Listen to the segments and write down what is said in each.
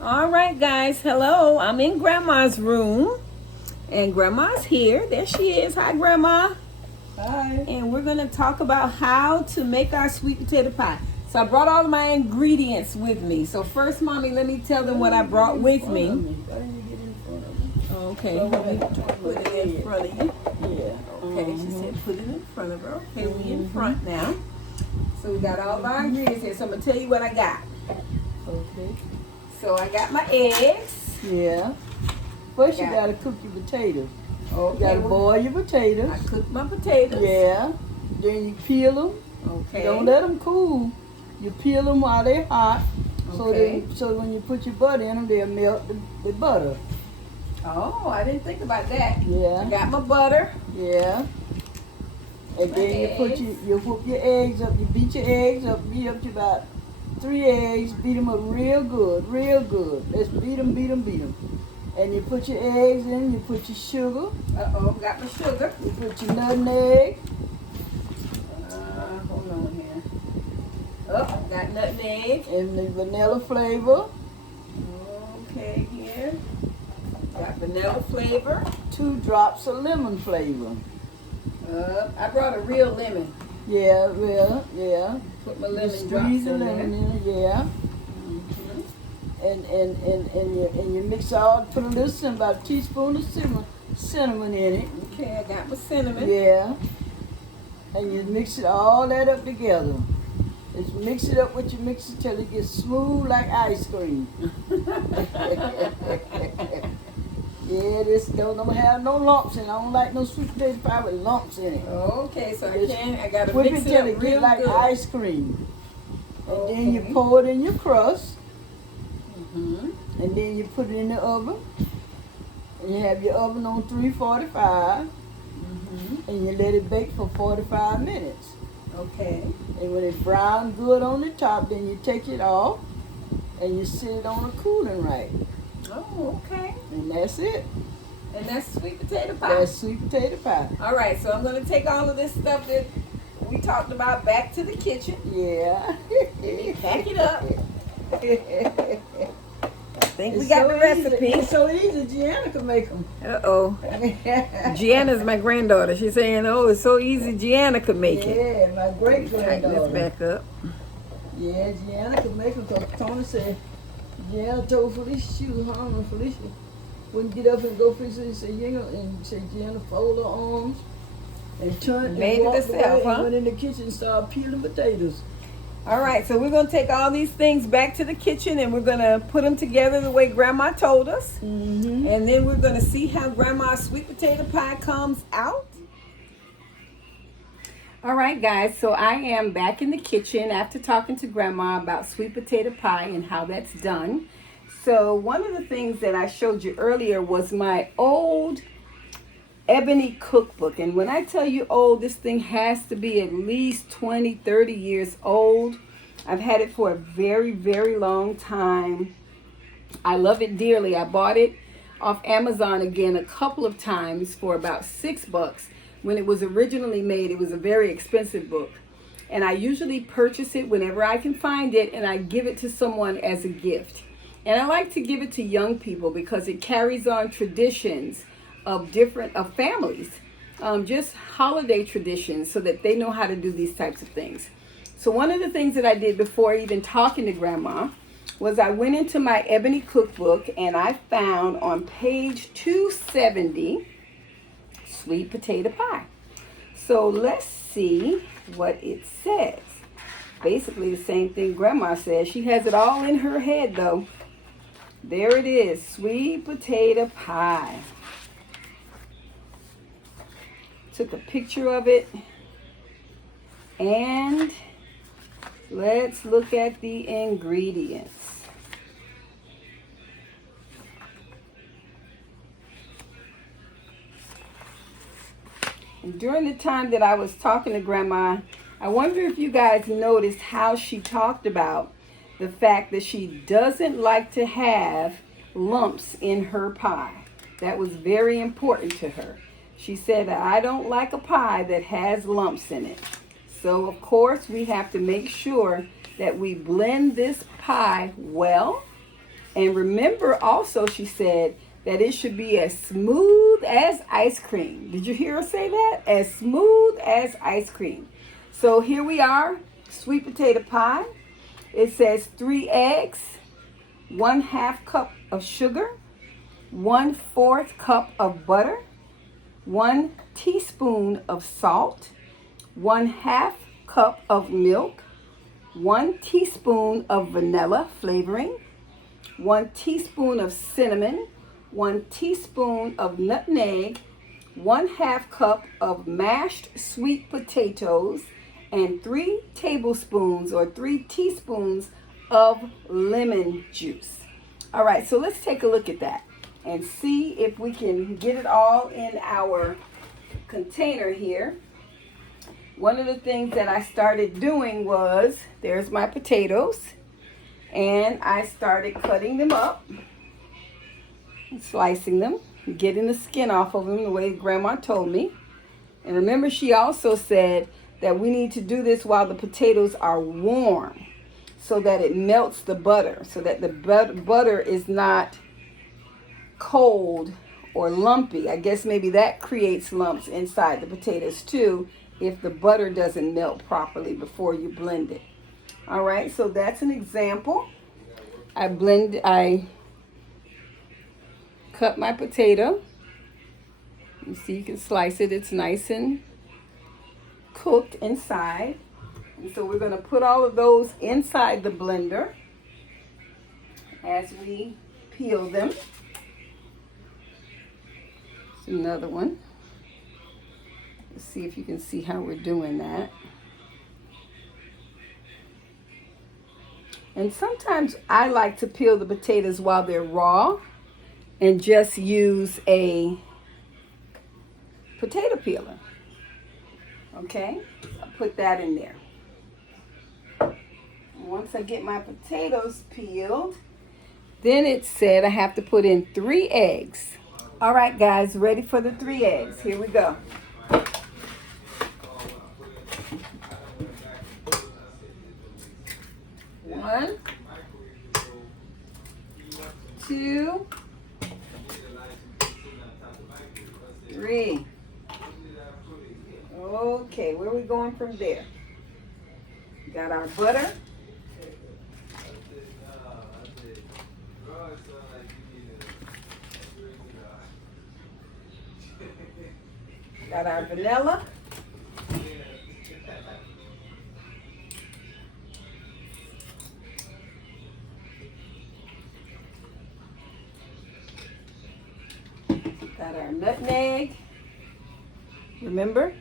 All right, guys. Hello. I'm in Grandma's room, and Grandma's here. There she is. Hi, Grandma. Hi. And we're going to talk about how to make our sweet potato pie. So I brought all of my ingredients with me. So first, Mommy, let me tell them what I brought with me. Why didn't you get in front of me? Okay. So I had to Put it in front of you. Yeah. Okay, she said put it in front of her. Okay, we in front now. So we got all of our ingredients here. So I'm going to tell you what I got. Okay. So I got my eggs. Yeah. First you gotta cook your potatoes. Okay. You gotta boil your potatoes. I cooked my potatoes. Yeah. Then you peel them. Okay. Don't let them cool. You peel them while they're hot. Okay. So when you put your butter in them, they'll melt the butter. Oh, I didn't think about that. Yeah. I got my butter. Yeah. And then you whoop your eggs up. You beat your eggs up. Beat up to about 3 eggs. Beat them up real good, real good. Let's beat them, beat them, beat them. And you put your eggs in. You put your sugar. Got my sugar. You put your nutmeg. Hold on here. Got nutmeg. And the vanilla flavor. Okay, here. Got vanilla flavor. 2 drops of lemon flavor. I brought a real lemon. Yeah, yeah. Put my You lemon drops squeeze the in lemon there. in it, yeah. And you mix all, put a little cinnamon, about a teaspoon of cinnamon in it. Okay, I got my cinnamon. Yeah. And you mix it all that up together. Just mix it up with your mixer till it gets smooth like ice cream. Yeah, this don't have no lumps in it. I don't like no sweet potato pie with lumps in it. Okay, so I gotta whip mix it it till up it real get like good. ice cream. And then you pour it in your crust. And then you put it in the oven. And you have your oven on 345. And you let it bake for 45 minutes. Okay. And when it's brown good on the top, then you take it off. And you sit it on a cooling rack. Oh, okay. And that's it. And that's sweet potato pie. That's sweet potato pie. All right, so I'm going to take all of this stuff that we talked about back to the kitchen. Yeah. Let me pack it up. I think we It's got so the recipe. Easy. It's so easy, Gianna can make them. Uh-oh. Gianna's my granddaughter. She's saying, oh, it's so easy, Gianna could make it. Yeah, my great Tighten this granddaughter. back up. Yeah, Gianna could make them because Tony said, Gianna told Felicia she was hungry. Felicia wouldn't get up and go fix it. He said, you ain't gonna, and said, Gianna fold her arms and turned Made and it walked herself, away huh? and went in the kitchen and started peeling potatoes. All right, so we're going to take all these things back to the kitchen and we're going to put them together the way Grandma told us. And then we're going to see how Grandma's sweet potato pie comes out. All right, guys, so I am back in the kitchen after talking to Grandma about sweet potato pie and how that's done. So one of the things that I showed you earlier was my old ebony cookbook. And when I tell you old, this thing has to be at least 20, 30 years old. I've had it for a very, very long time. I love it dearly. I bought it off Amazon again a couple of times for about $6. When it was originally made, it was a very expensive book. And I usually purchase it whenever I can find it and I give it to someone as a gift. And I like to give it to young people because it carries on traditions of families, just holiday traditions so that they know how to do these types of things. So one of the things that I did before even talking to Grandma was I went into my ebony cookbook and I found on page 270 sweet potato pie. So let's see what it says. Basically the same thing Grandma says. She has it all in her head though. There it is, sweet potato pie. Took a picture of it. And let's look at the ingredients. And during the time that I was talking to Grandma, I wonder if you guys noticed how she talked about the fact that she doesn't like to have lumps in her pie. That was very important to her. She said, I don't like a pie that has lumps in it. So, of course, we have to make sure that we blend this pie well And remember also, she said that it should be as smooth as ice cream. Did you hear her say that? As smooth as ice cream. So here we are, sweet potato pie. It says 3 eggs, 1/2 cup of sugar, 1/4 cup of butter, 1 teaspoon of salt, 1/2 cup of milk, 1 teaspoon of vanilla flavoring, 1 teaspoon of cinnamon, 1 teaspoon of nutmeg, 1/2 cup of mashed sweet potatoes, and 3 tablespoons or 3 teaspoons of lemon juice. All right, so let's take a look at that and see if we can get it all in our container here. One of the things that I started doing was, there's my potatoes, and I started cutting them up, slicing them, getting the skin off of them the way Grandma told me. And remember, she also said that we need to do this while the potatoes are warm so that it melts the butter, so that the butter is not cold or lumpy. I guess maybe that creates lumps inside the potatoes too if the butter doesn't melt properly before you blend it. All right, so that's an example. I cut my potato. You see, you can slice it. It's nice and cooked inside. And so we're going to put all of those inside the blender as we peel them. Here's another one. Let's see if you can see how we're doing that. And sometimes I like to peel the potatoes while they're raw and just use a potato peeler. Okay, I'll put that in there. Once I get my potatoes peeled, then it said I have to put in 3 eggs. All right, guys, ready for the 3 eggs. Here we go. One, 2, 3. Okay, where are we going from there? Got our butter. Got our vanilla. Got our nutmeg. Remember?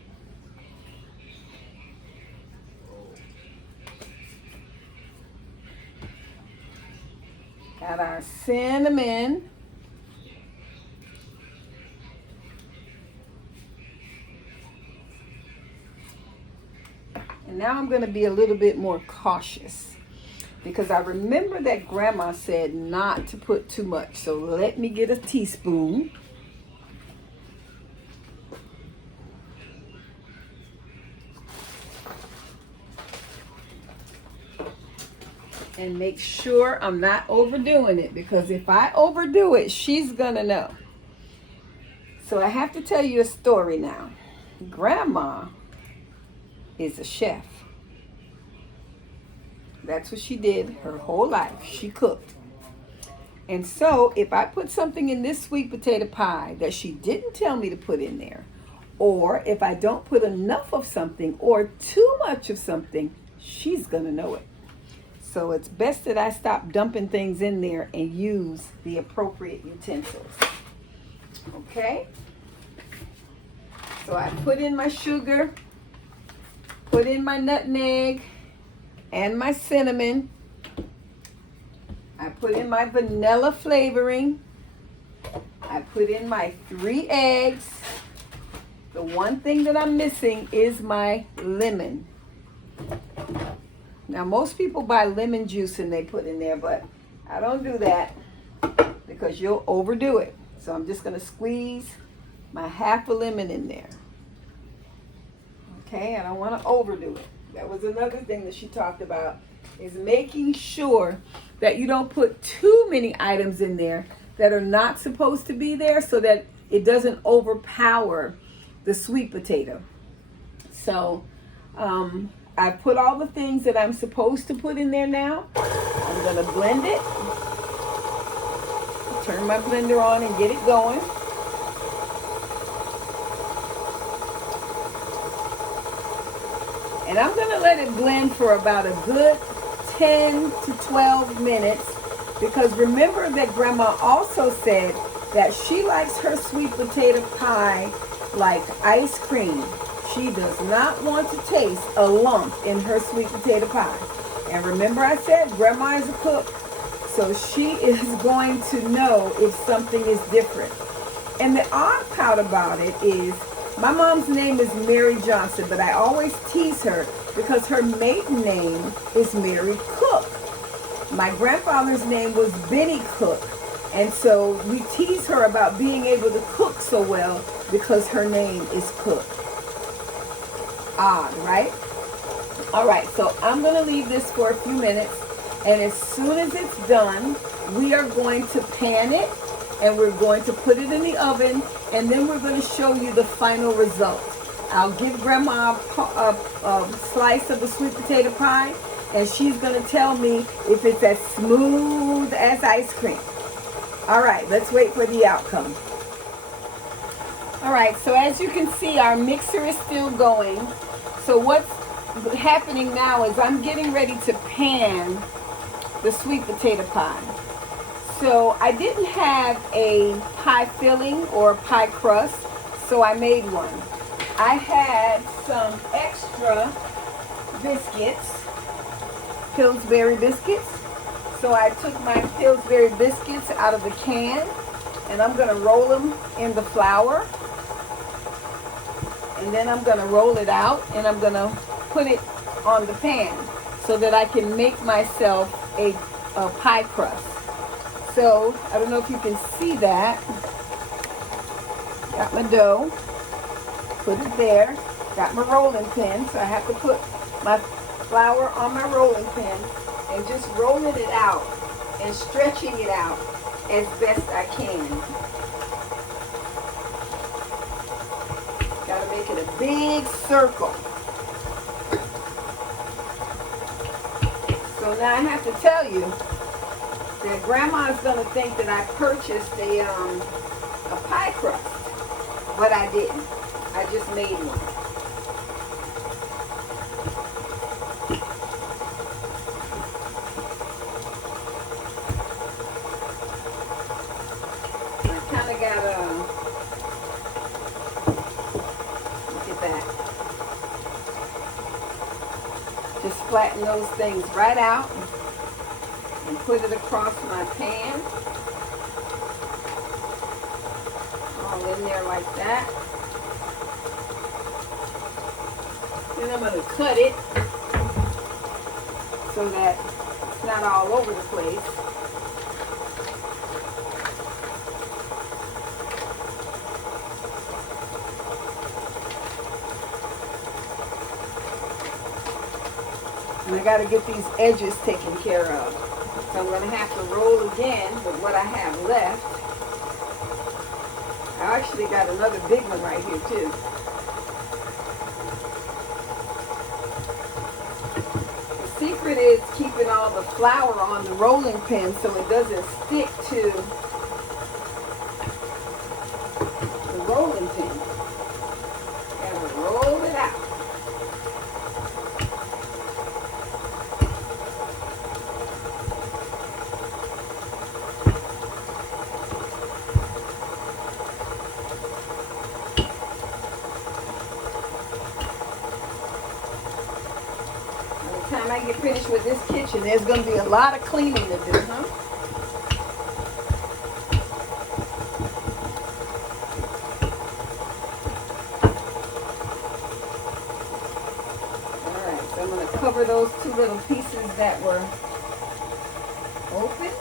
Got our cinnamon. And now I'm going to be a little bit more cautious because I remember that Grandma said not to put too much. So let me get a teaspoon. And make sure I'm not overdoing it, because if I overdo it, she's gonna know. So I have to tell you a story now. Grandma is a chef. That's what she did her whole life. She cooked. And so if I put something in this sweet potato pie that she didn't tell me to put in there, or if I don't put enough of something or too much of something, she's gonna know it. So it's best that I stop dumping things in there and use the appropriate utensils. Okay? So I put in my sugar, put in my nutmeg and my cinnamon. I put in my vanilla flavoring. I put in my 3 eggs. The one thing that I'm missing is my lemon. Now, most people buy lemon juice and they put in there, but I don't do that because you'll overdo it. So I'm just going to squeeze my half a lemon in there. Okay, I don't want to overdo it. That was another thing that she talked about, is making sure that you don't put too many items in there that are not supposed to be there, so that it doesn't overpower the sweet potato. So I put all the things that I'm supposed to put in there now. I'm gonna blend it. Turn my blender on and get it going. And I'm gonna let it blend for about a good 10 to 12 minutes, because remember that Grandma also said that she likes her sweet potato pie like ice cream. She does not want to taste a lump in her sweet potato pie. And remember I said Grandma is a cook, so she is going to know if something is different. And the odd part about it is, my mom's name is Mary Johnson, but I always tease her because her maiden name is Mary Cook. My grandfather's name was Benny Cook, and so we tease her about being able to cook so well because her name is Cook. Odd, right? All right, so I'm going to leave this for a few minutes, and as soon as it's done, we are going to pan it, and we're going to put it in the oven, and then we're going to show you the final result. I'll give Grandma a slice of the sweet potato pie, and she's going to tell me if it's as smooth as ice cream. All right, let's wait for the outcome. All right, so as you can see, our mixer is still going. So what's happening now is I'm getting ready to pan the sweet potato pie. So I didn't have a pie filling or pie crust, so I made one. I had some extra biscuits, Pillsbury biscuits. So I took my Pillsbury biscuits out of the can, and I'm going to roll them in the flour. And then I'm going to roll it out, and I'm going to put it on the pan so that I can make myself a pie crust. So, I don't know if you can see that. Got my dough, put it there. Got my rolling pin, so I have to put my flour on my rolling pin and just rolling it out and stretching it out as best I can. Got to make it a big circle. So now I have to tell you that Grandma's going to think that I purchased a pie crust, but I didn't. I just made one. I kind of got look at that. Just flatten those things right out and put it across my pan, all in there like that. Then I'm going to cut it so that it's not all over the place. And I got to get these edges taken care of. So I'm going to have to roll again with what I have left. I actually got another big one right here too. The secret is keeping all the flour on the rolling pin so it doesn't stick to the rolling pin. Gotta roll it out. Time I get finished with this kitchen, there's going to be a lot of cleaning to do, huh? Alright, so I'm going to cover those two little pieces that were open.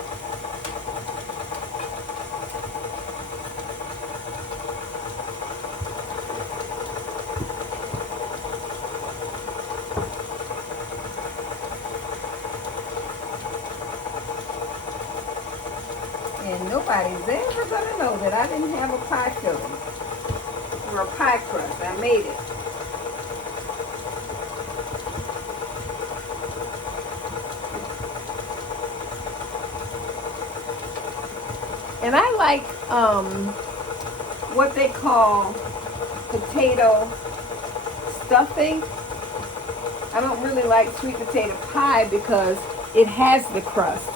that I didn't have a pie filling or a pie crust. I made it. And I like what they call potato stuffing. I don't really like sweet potato pie because it has the crust.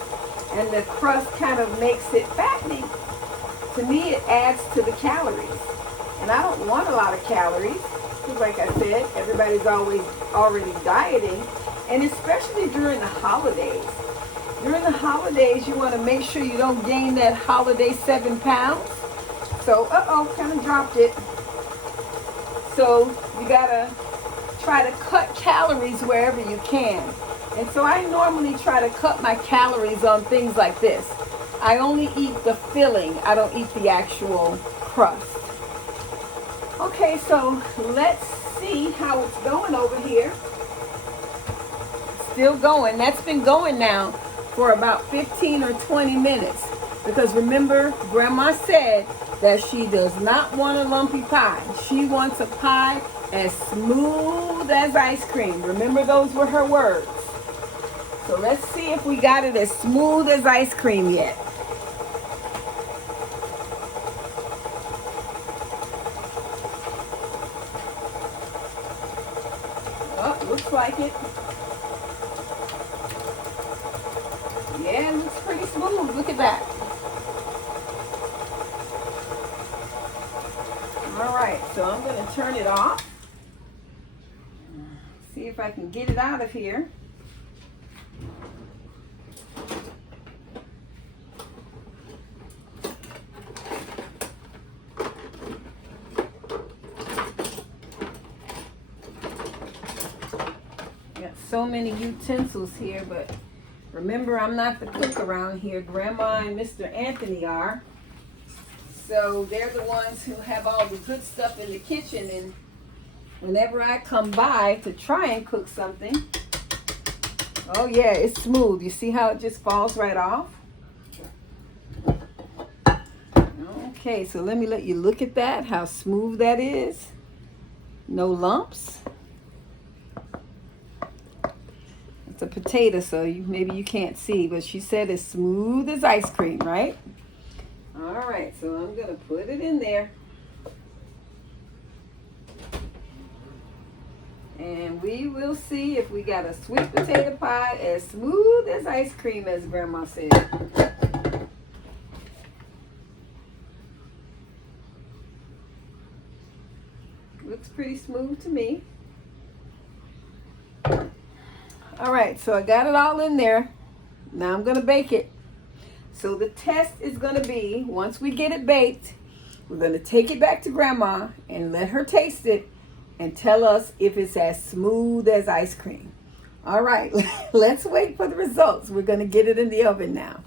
And the crust kind of makes it fattening. To me, it adds to the calories. And I don't want a lot of calories. Because like I said, everybody's already dieting. And especially during the holidays. During the holidays, you want to make sure you don't gain that holiday 7 pounds. So, kind of dropped it. So, you got to try to cut calories wherever you can. And so I normally try to cut my calories on things like this. I only eat the filling. I don't eat the actual crust. Okay, so let's see how it's going over here. Still going. That's been going now for about 15 or 20 minutes. Because remember, Grandma said that she does not want a lumpy pie. She wants a pie as smooth as ice cream. Remember, those were her words. So let's see if we got it as smooth as ice cream yet. Oh, looks like it. Yeah, it looks pretty smooth. Look at that. All right, so I'm going to turn it off. See if I can get it out of here. Got so many utensils here, but remember, I'm not the cook around here. Grandma and Mr. Anthony are. So they're the ones who have all the good stuff in the kitchen, and whenever I come by to try and cook something, oh yeah, it's smooth. You see how it just falls right off? Okay, so let me let you look at that, how smooth that is. No lumps. It's a potato, so maybe you can't see, but she said it's smooth as ice cream, right? All right, so I'm going to put it in there. And we will see if we got a sweet potato pie as smooth as ice cream, as Grandma said. Looks pretty smooth to me. All right, so I got it all in there. Now I'm going to bake it. So the test is going to be, once we get it baked, we're going to take it back to Grandma and let her taste it and tell us if it's as smooth as ice cream. All right, let's wait for the results. We're going to get it in the oven now.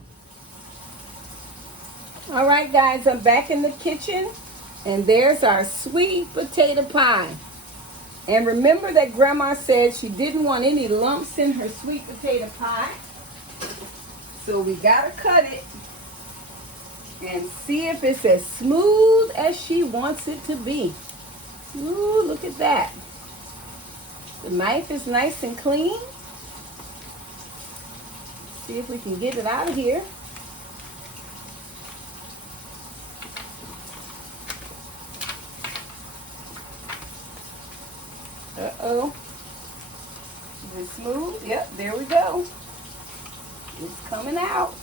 All right, guys, I'm back in the kitchen, and there's our sweet potato pie. And remember that Grandma said she didn't want any lumps in her sweet potato pie. So we gotta cut it and see if it's as smooth as she wants it to be. Ooh, look at that. The knife is nice and clean. See if we can get it out of here. Uh-oh. Is it smooth? Yep, there we go. It's coming out.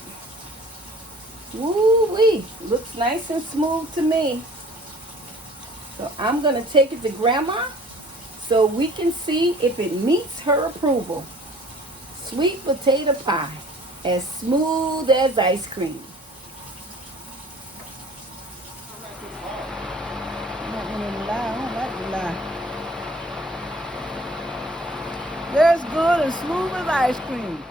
Woo-wee. Looks nice and smooth to me. So I'm going to take it to Grandma so we can see if it meets her approval. Sweet potato pie, as smooth as ice cream. That's good and smooth as ice cream.